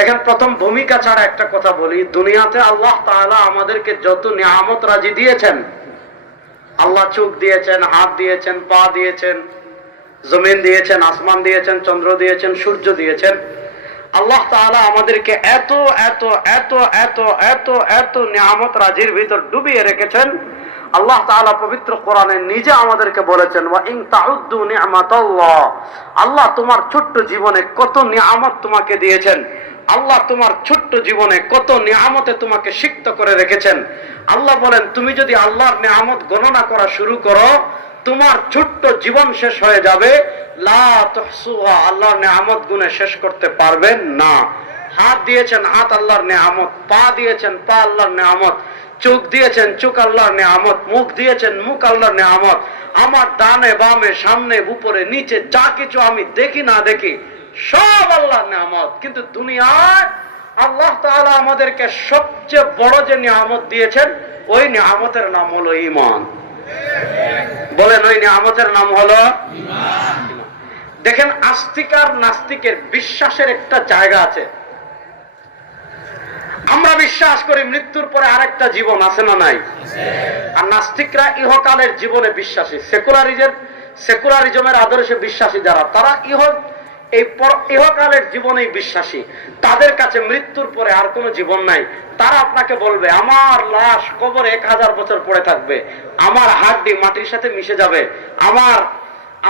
দেখেন, প্রথম ভূমিকা ছাড়া একটা কথা বলি, দুনিয়াতে আল্লাহ তাআলা আমাদেরকে যত নিয়ামত রাজি দিয়েছেন, আল্লাহ চোখ দিয়েছেন, হাত দিয়েছেন, পা দিয়েছেন, জমিন দিয়েছেন, আসমান দিয়েছেন, চন্দ্র দিয়েছেন, সূর্য দিয়েছেন। আল্লাহ তাআলা আমাদেরকে এত এত এত এত এত এত নিয়ামত রাজির ভিতর ডুবিয়ে রেখেছেন। আল্লাহ তাআলা পবিত্র কোরআনে নিজে আমাদেরকে বলেছেন, ওয়া ইন তাউদ্দু নি'মাতাল্লাহ, আল্লাহ তোমার ছোট্ট জীবনে কত নিয়ামত তোমাকে দিয়েছেন, আল্লাহ তোমার ছোট্ট জীবনে কত নিয়ামতে তোমাকে সিক্ত করে রেখেছেন। আল্লাহ বলেন, তুমি যদি আল্লাহর নিয়ামত গণনা করা শুরু করো, তোমার ছোট্ট জীবন শেষ হয়ে যাবে। লা তুহসুহা, আল্লাহর নিয়ামত গুণে শেষ করতে পারবেন না। হাত দিয়েছেন, হাত আল্লাহর নিয়ামত। পা দিয়েছেন, পা আল্লাহর নিয়ামত। চোখ দিয়েছেন, চোখ আল্লাহর নিয়ামত। মুখ দিয়েছেন, মুখ আল্লাহর নিয়ামত। আমার ডানে বামে সামনে উপরে নিচে যা কিছু আমি দেখি না দেখি সব আল্লাহর নিয়ামত। কিন্তু দুনিয়ায় আল্লাহ তাআলা আমাদেরকে সবচেয়ে বড় যে নিয়ামত দিয়েছেন, ওই নিয়ামতের নাম হলো ঈমান। বলেন, ওই নিয়ামতের নাম হলো ঈমান। দেখেন, আস্তিক আর নাস্তিকের বিশ্বাসের একটা জায়গা আছে। আমরা বিশ্বাস করি মৃত্যুর পরে আরেকটা জীবন আছে না নাই? আর নাস্তিকরা ইহকালের জীবনে বিশ্বাসী। সেকুলারিজমের আদর্শে বিশ্বাসী যারা, তারা ইহকালের জীবনেই বিশ্বাসী। তাদের কাছে মৃত্যুর পরে আর কোনো জীবন নাই। তারা আপনাকে বলবে, আমার লাশ কবরে 1000 বছর পড়ে থাকবে, আমার হাড্ডি মাটির সাথে মিশে যাবে,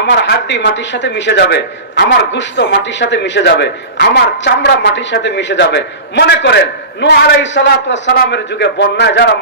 আমার হাড্ডি মাটির সাথে মিশে যাবে, আমার গোশত মাটির সাথে মিশে যাবে, আমার চামড়া মাটির সাথে মিশে যাবে। মনে করেন নূহ আলাইহিস সালাতু ওয়াস সালামের যুগে বন্যায় যারা